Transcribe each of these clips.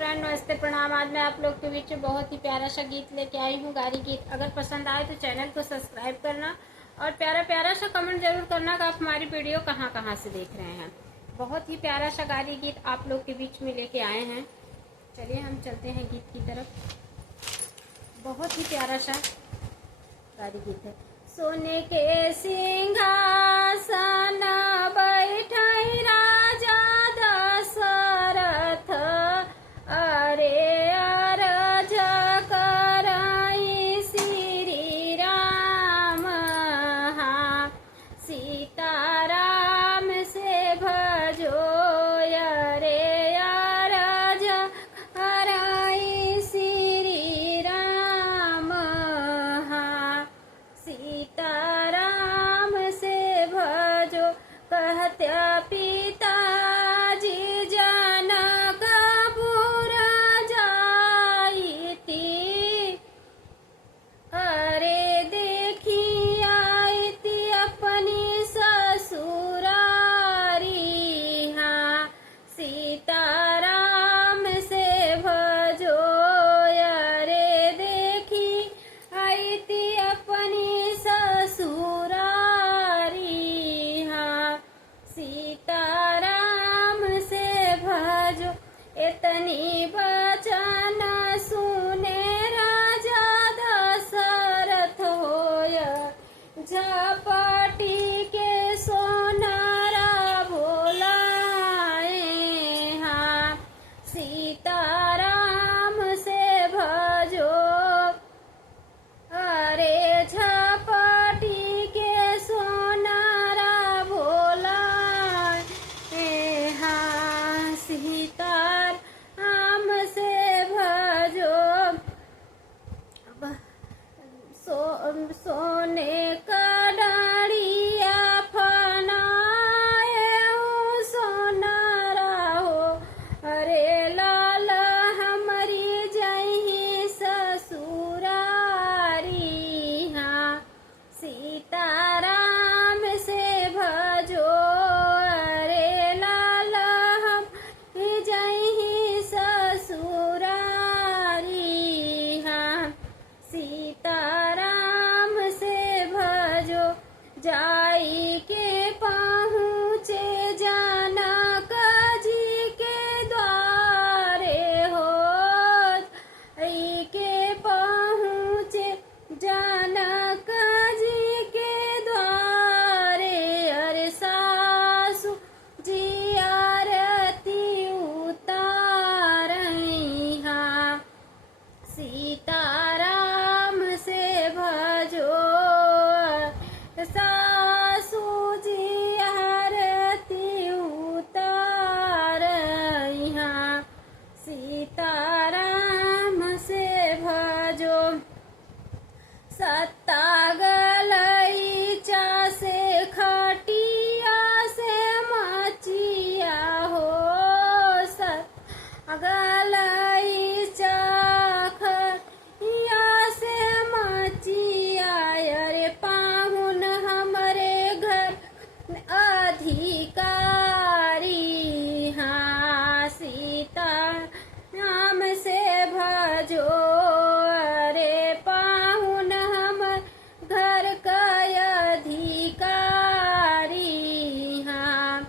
फ्रेंड, नमस्ते, प्रणाम। आज मैं आप लोग के बीच में बहुत ही प्यारा सा गीत लेके आई हूँ, गारी गीत। अगर पसंद आए तो चैनल को सब्सक्राइब करना और प्यारा प्यारा सा कमेंट जरूर करना कि आप हमारी वीडियो कहाँ कहाँ से देख रहे हैं। बहुत ही प्यारा सा गारी गीत आप लोग के बीच में लेके आए हैं। चलिए हम चलते हैं गीत की तरफ। बहुत ही प्यारा सा गारी गीत है। सोने के सिंहासन बैठाई राजा दशरथ, अरे अरज कराई श्री राम। हाँ, सीताराम से भजो, अरे अरज कराई श्री राम। हाँ, सीताराम से भजो, कहते पिताजी जनकपुर जाईती, अरे देखी आईती अपनी ससुरारी। हाँ, सीताराम से भजो, अरे देखी आईती अपनी ससुरारी। हाँ, सीताराम से भजो, इतनी वचन सुने राजा दशरथ होय, झपटी के सोनारा भोलाए। हाँ, सीताराम से भजो, अरे झपटी के सोनारा भोला। हाँ, सीताराम से भजो, सोने का डाढ़िया फनाए सोनारा हो, अरे लाल हमारी जही ससुरारी। हाँ, सीताराम से भजो, अरे लाल हम जही ससुरारी। हाँ, सीताराम से भजो, जाई के पहुँचे जनक जी के द्वारे हो, आई के पहुँचे जनक जी के द्वारे, अरे सासु जी आरती उतारई। हाँ, सीताराम से भजो, सासू जी आरती उतारई। हाँ, सीताराम से भजो, सत्ता गलईचा से खटिया से मचिया हो, गलईचा खटिया से मचिया, अरे पाहुन हमरे घर अधिकारी। हाँ, सीताराम से भजो, अरे पाहुन हम घर का अधिकारी। हाँ,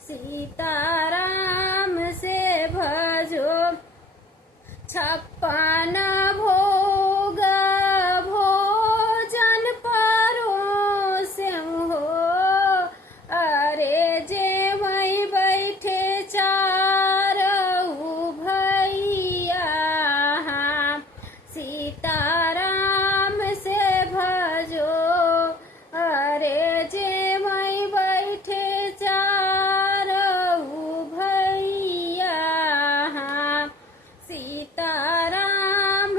सीताराम से भजो, छप्पन भोग भोजन परोसे हो, अरे जे वहीं बैठे चारऊ भैया। हाँ, सीताराम से भजो, अरे जे वहीं बैठे चारऊ भैया। हाँ, सीताराम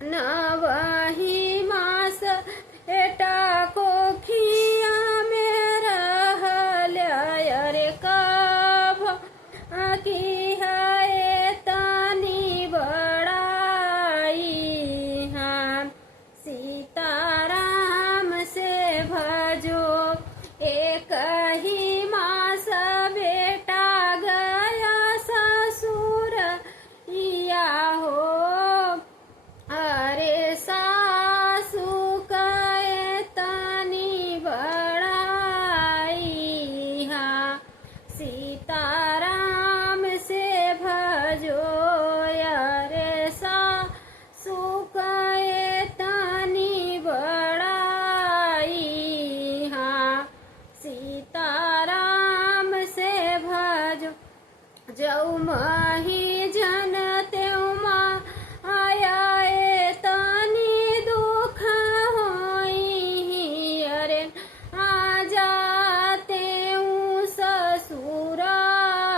नवही मास एटा कोखिया में रहल अरे कब की है तनी बड़ाई हाँ सीताराम से भजो एक ही मास बेटा गया ससुर या हो अरे सासू कहे तनी बड़ाई हाँ सीताराम से भजो अरे सासू कहे तनी बड़ाई हाँ सीताराम से भजो जऊ मही जन तेऊ माँ आया ए तनी दुख होई अरे आ जाते ससुरारी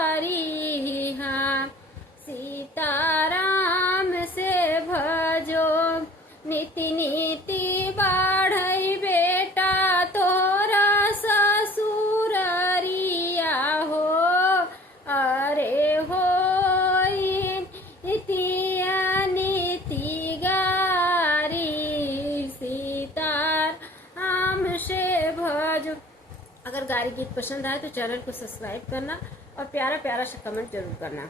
हाँ सीताराम से भजो नीति नीति बाढ़ई बेटा तोरा ससुररिया हो अरे हो इतिया नीति गारी सीताराम से भजो। अगर गारी गीत पसंद आए तो चैनल को सब्सक्राइब करना और प्यारा प्यारा सा कमेंट जरूर करना।